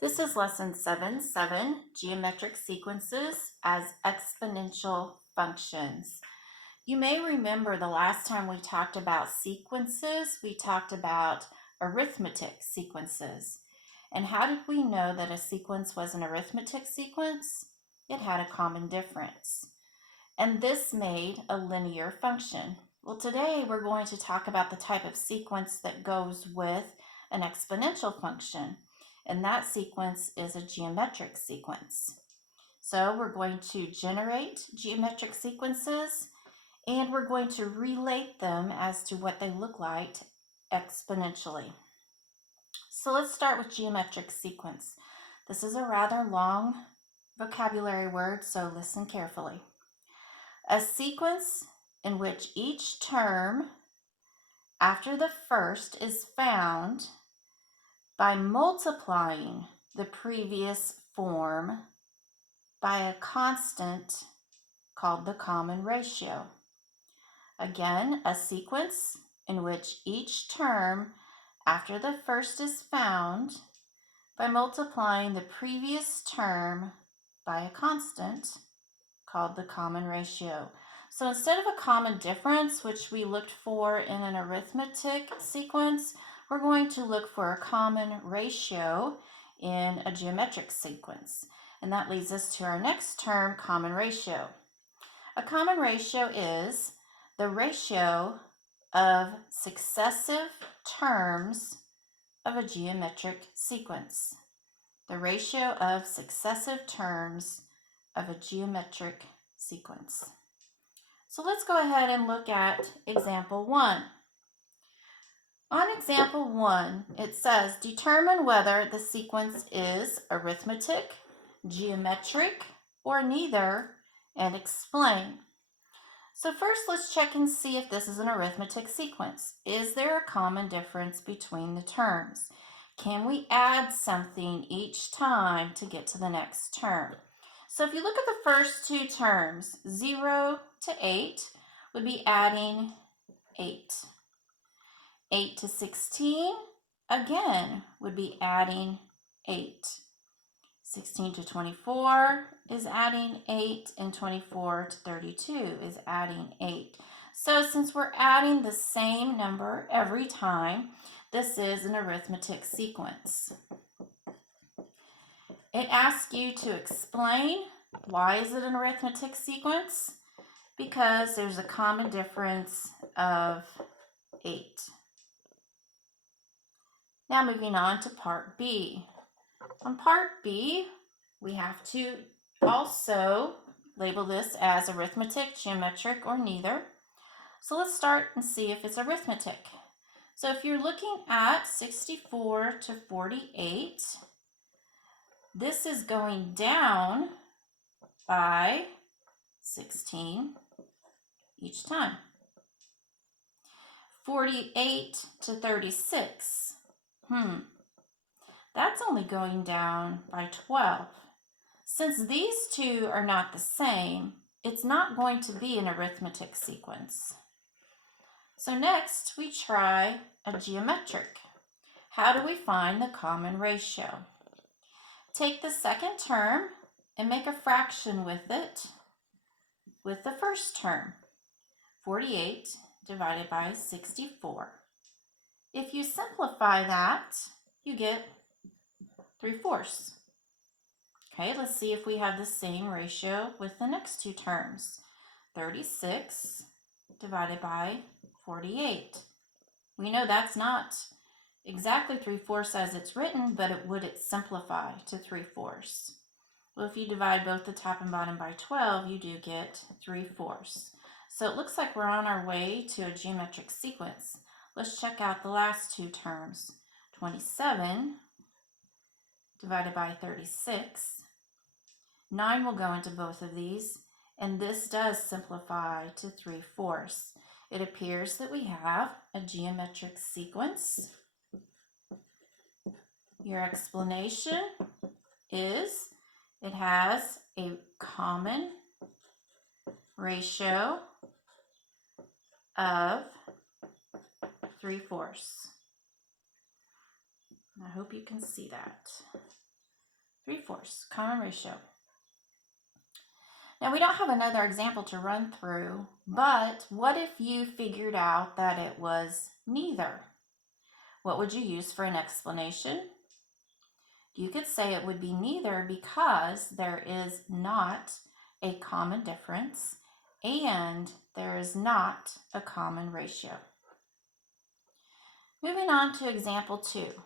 This is lesson 7, geometric sequences as exponential functions. You may remember the last time we talked about sequences, we talked about arithmetic sequences. And how did we know that a sequence was an arithmetic sequence? It had a common difference. And this made a linear function. Well, today we're going to talk about the type of sequence that goes with an exponential function. And that sequence is a geometric sequence. So we're going to generate geometric sequences and we're going to relate them as to what they look like exponentially. So let's start with geometric sequence. This is a rather long vocabulary word, so listen carefully. A sequence in which each term after the first is found by multiplying the previous form by a constant called the common ratio. Again, a sequence in which each term after the first is found by multiplying the previous term by a constant called the common ratio. So instead of a common difference, which we looked for in an arithmetic sequence, we're going to look for a common ratio in a geometric sequence. And that leads us to our next term, common ratio. A common ratio is the ratio of successive terms of a geometric sequence. The ratio of successive terms of a geometric sequence. So let's go ahead and look at example 1. On example 1, it says, determine whether the sequence is arithmetic, geometric, or neither, and explain. So first, let's check and see if this is an arithmetic sequence. Is there a common difference between the terms? Can we add something each time to get to the next term? So if you look at the first two terms, 0 to 8 would be adding 8. 8 to 16, again, would be adding 8. 16 to 24 is adding 8, and 24 to 32 is adding 8. So since we're adding the same number every time, this is an arithmetic sequence. It asks you to explain why is it an arithmetic sequence? Because there's a common difference of 8. Now moving on to part B. On part B, we have to also label this as arithmetic, geometric, or neither. So let's start and see if it's arithmetic. So if you're looking at 64 to 48, this is going down by 16 each time. 48 to 36, that's only going down by 12. Since these two are not the same, it's not going to be an arithmetic sequence. So next, we try a geometric. How do we find the common ratio? Take the second term and make a fraction with it with the first term. 48 divided by 64. If you simplify that, you get 3/4. Okay, let's see if we have the same ratio with the next two terms. 36 divided by 48. We know that's not exactly 3/4 as it's written, but would it simplify to 3/4? Well, if you divide both the top and bottom by 12, you do get 3/4. So it looks like we're on our way to a geometric sequence. Let's check out the last two terms. 27 divided by 36. 9 will go into both of these, and this does simplify to 3/4. It appears that we have a geometric sequence. Your explanation is it has a common ratio of 3/4. I hope you can see that. 3/4, common ratio. Now we don't have another example to run through, but what if you figured out that it was neither? What would you use for an explanation? You could say it would be neither because there is not a common difference and there is not a common ratio. Moving on to example 2.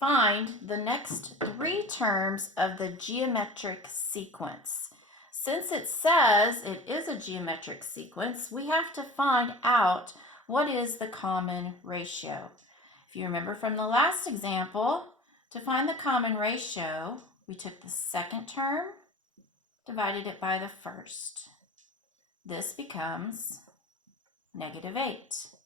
Find the next 3 terms of the geometric sequence. Since it says it is a geometric sequence, we have to find out what is the common ratio. If you remember from the last example, to find the common ratio, we took the second term, divided it by the first. This becomes -8.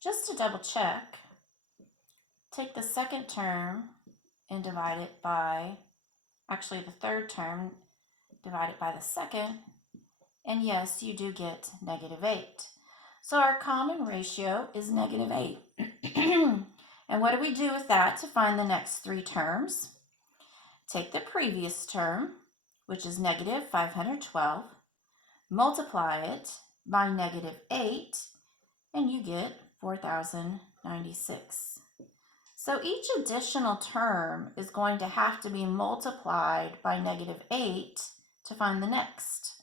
Just to double check, take the second term and divide it by, actually the third term, divide it by the second, and yes, you do get -8. So our common ratio is -8. And what do we do with that to find the next 3 terms? Take the previous term, which is -512, multiply it by -8, and you get 4,096. So each additional term is going to have to be multiplied by -8 to find the next.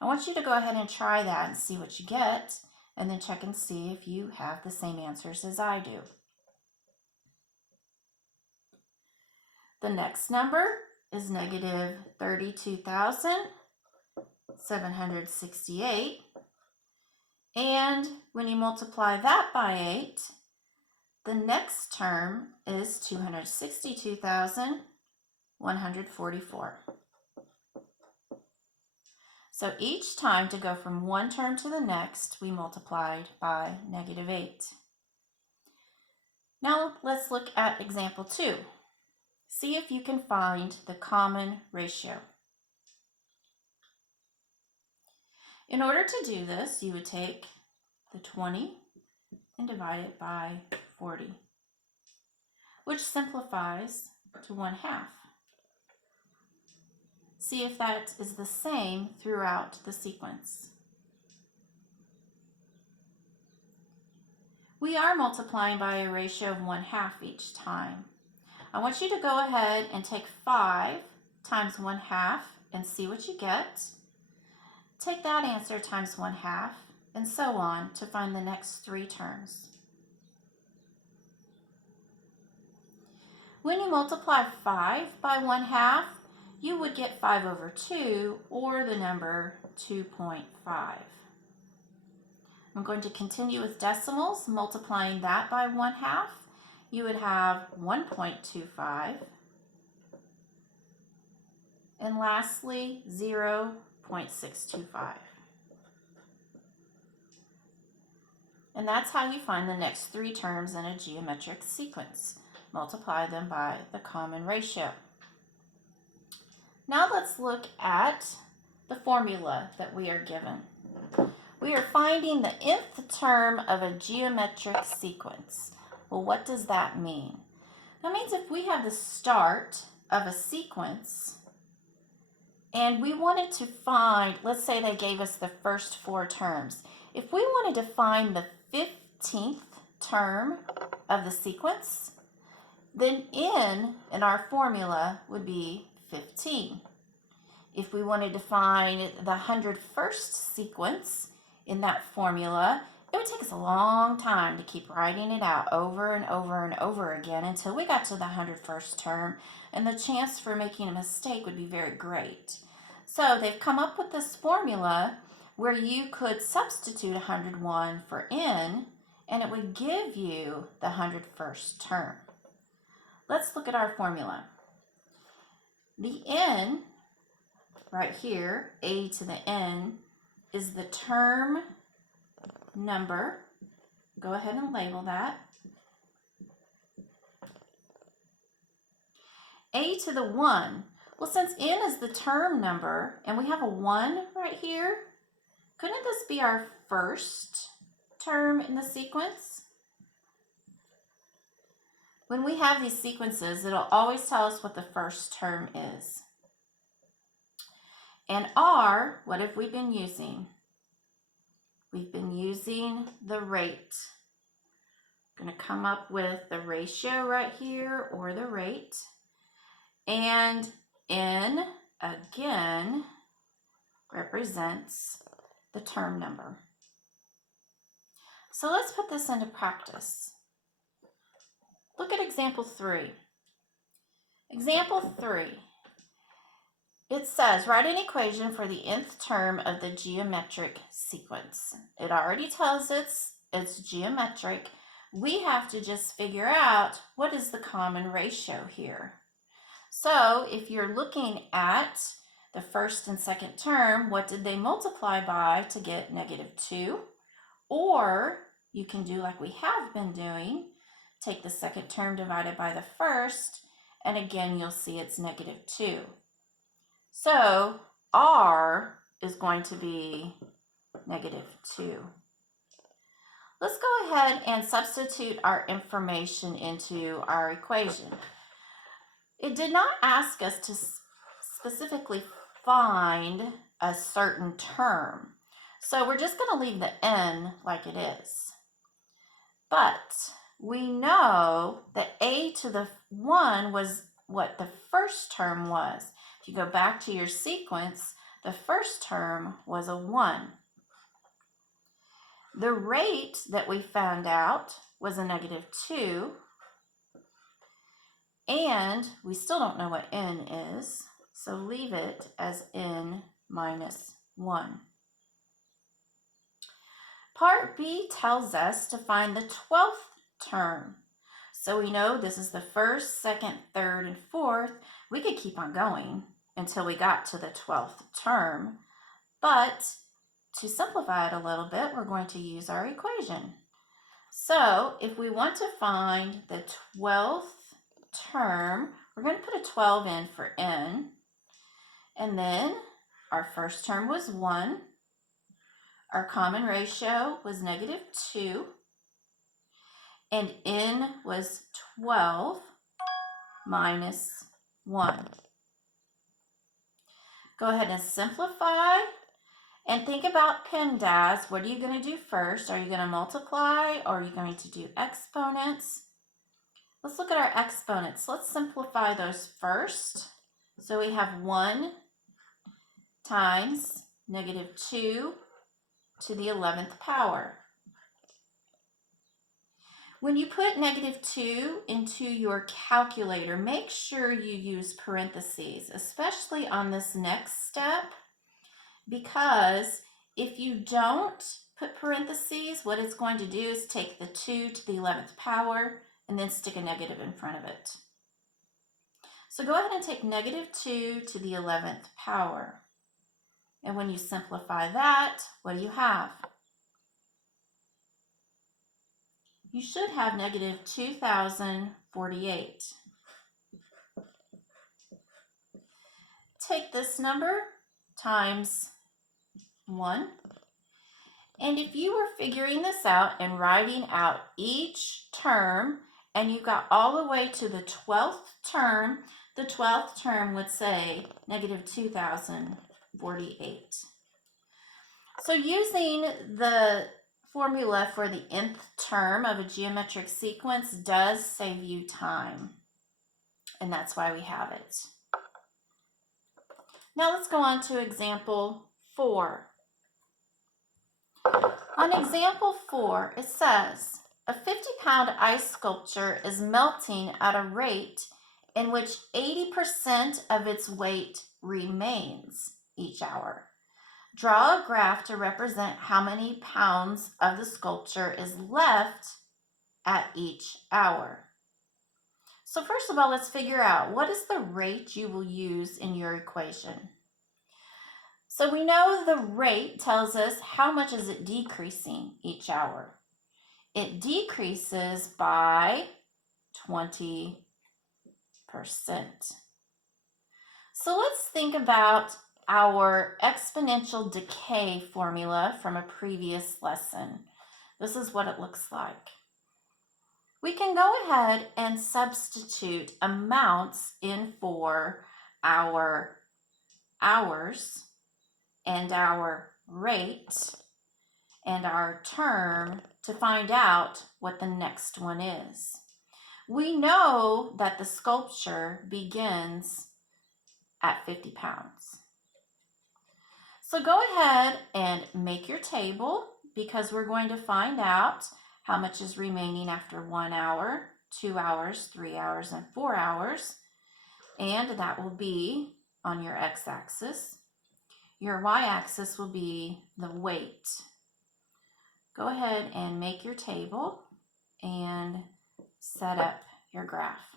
I want you to go ahead and try that and see what you get, and then check and see if you have the same answers as I do. The next number is -32,768. And when you multiply that by 8, the next term is 262,144. So each time to go from one term to the next, we multiplied by -8. Now let's look at example 2. See if you can find the common ratio. In order to do this, you would take the 20 and divide it by 40, which simplifies to 1/2. See if that is the same throughout the sequence. We are multiplying by a ratio of 1/2 each time. I want you to go ahead and take 5 times 1/2 and see what you get. Take that answer times 1/2 and so on to find the next 3 terms. When you multiply 5 by 1/2, you would get 5/2 or the number 2.5. I'm going to continue with decimals, multiplying that by 1/2. You would have 1.25. And lastly, 0.625. And that's how you find the next 3 terms in a geometric sequence. Multiply them by the common ratio. Now let's look at the formula that we are given. We are finding the nth term of a geometric sequence. Well, what does that mean? That means if we have the start of a sequence and we wanted to find, let's say they gave us the first 4 terms. If we wanted to find the 15th term of the sequence, then n in our formula would be 15. If we wanted to find the 101st sequence in that formula, it would take us a long time to keep writing it out over and over and over again until we got to the 101st term, and the chance for making a mistake would be very great. So they've come up with this formula where you could substitute 101 for n, and it would give you the 101st term. Let's look at our formula. The n, right here, a to the n, is the term number. Go ahead and label that. A to the 1. Well, since n is the term number and we have a 1 right here, couldn't this be our first term in the sequence? when we have these sequences, it'll always tell us what the first term is. And R, what have we been using? We've been using the rate. Going to come up with the ratio right here, or the rate. And N, again, represents the term number. So let's put this into practice. Look at example 3. Example 3. It says, write an equation for the nth term of the geometric sequence. It already tells us it's geometric. We have to just figure out what is the common ratio here. So if you're looking at the first and second term, what did they multiply by to get -2? Or you can do like we have been doing, take the second term divided by the first, and again you'll see it's -2. So R is going to be -2. Let's go ahead and substitute our information into our equation. It did not ask us to specifically find a certain term. So we're just going to leave the n like it is. But we know that a to the 1 was what the first term was. If you go back to your sequence, the first term was a 1. The rate that we found out was a -2. And we still don't know what n is, so leave it as n minus 1. Part B tells us to find the 12th term. So we know this is the first, second, third, and fourth. We could keep on going until we got to the 12th term. But to simplify it a little bit, we're going to use our equation. So if we want to find the 12th term, we're going to put a 12 in for n. And then our first term was 1. Our common ratio was -2. And n was 12 minus 1. Go ahead and simplify. And think about PEMDAS. What are you going to do first? Are you going to multiply, or are you going to do exponents? Let's look at our exponents. Let's simplify those first. So we have 1 times -2 to the 11th power. When you put -2 into your calculator, make sure you use parentheses, especially on this next step, because if you don't put parentheses, what it's going to do is take the 2 to the 11th power and then stick a negative in front of it. So go ahead and take -2 to the 11th power. And when you simplify that, what do you have? You should have -2048. Take this number times 1. And if you were figuring this out and writing out each term, and you got all the way to the 12th term, the 12th term would say -2048. So using the formula for the nth term of a geometric sequence does save you time, and that's why we have it. Now let's go on to example 4. On example 4, it says, a 50-pound ice sculpture is melting at a rate in which 80% of its weight remains each hour. Draw a graph to represent how many pounds of the sculpture is left at each hour. So first of all, let's figure out what is the rate you will use in your equation. So we know the rate tells us how much is it decreasing each hour. It decreases by 20%. So let's think about our exponential decay formula from a previous lesson. This is what it looks like. We can go ahead and substitute amounts in for our hours and our rate and our term to find out what the next one is. We know that the sculpture begins at 50 pounds. So go ahead and make your table because we're going to find out how much is remaining after 1 hour, 2 hours, 3 hours, and 4 hours. And that will be on your x-axis. Your y-axis will be the weight. Go ahead and make your table and set up your graph.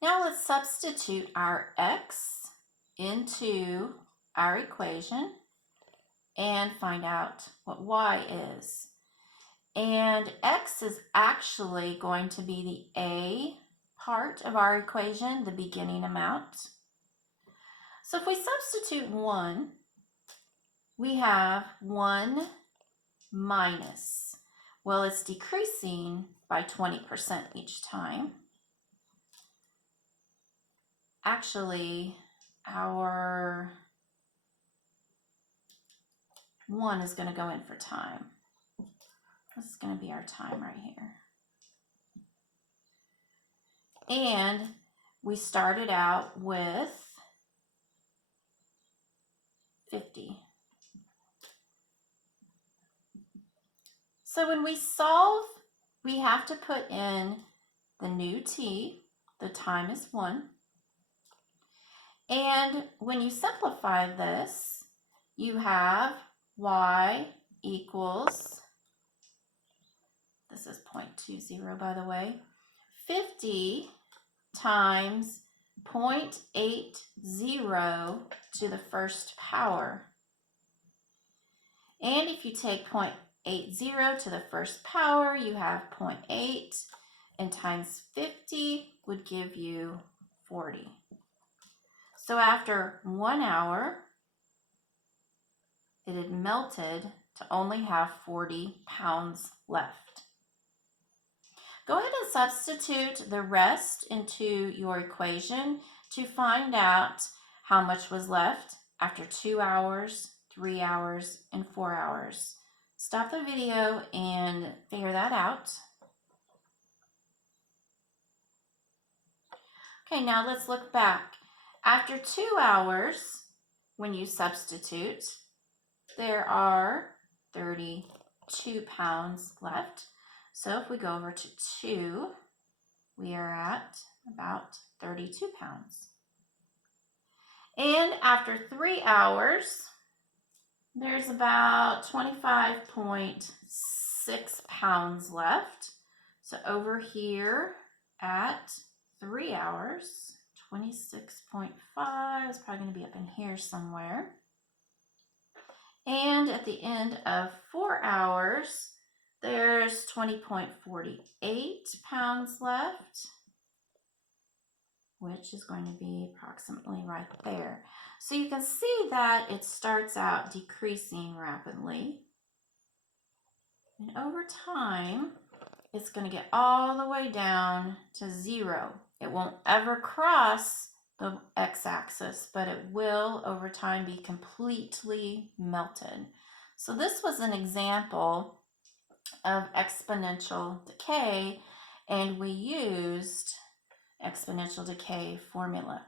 Now let's substitute our x into our equation and find out what y is. And x is actually going to be the a part of our equation, the beginning amount. So if we substitute 1, we have 1 minus. Well, it's decreasing by 20% each time. Actually, our 1 is going to go in for time. This is going to be our time right here. And we started out with 50. So when we solve, we have to put in the new t, the time is 1. And when you simplify this, you have y equals, this is 0.20 by the way, 50 times 0.80 to the first power. And if you take 0.80 to the first power, you have 0.8, and times 50 would give you 40. So after 1 hour, it had melted to only have 40 pounds left. Go ahead and substitute the rest into your equation to find out how much was left after 2 hours, 3 hours, and 4 hours. Stop the video and figure that out. Okay, now let's look back. After 2 hours, when you substitute, there are 32 pounds left. So if we go over to 2, we are at about 32 pounds. And after 3 hours, there's about 25.6 pounds left. So over here at 3 hours, 26.5 is probably going to be up in here somewhere. And at the end of 4 hours, there's 20.48 pounds left, which is going to be approximately right there. So you can see that it starts out decreasing rapidly. And over time, it's going to get all the way down to 0. It won't ever cross the x-axis, but it will over time be completely melted. So this was an example of exponential decay, and we used exponential decay formula.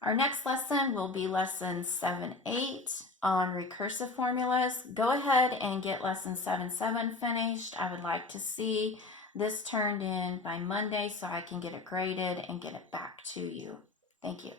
Our next lesson will be lesson 7-8 on recursive formulas. Go ahead and get lesson 7-7 finished. I would like to see this turned in by Monday so I can get it graded and get it back to you. Thank you.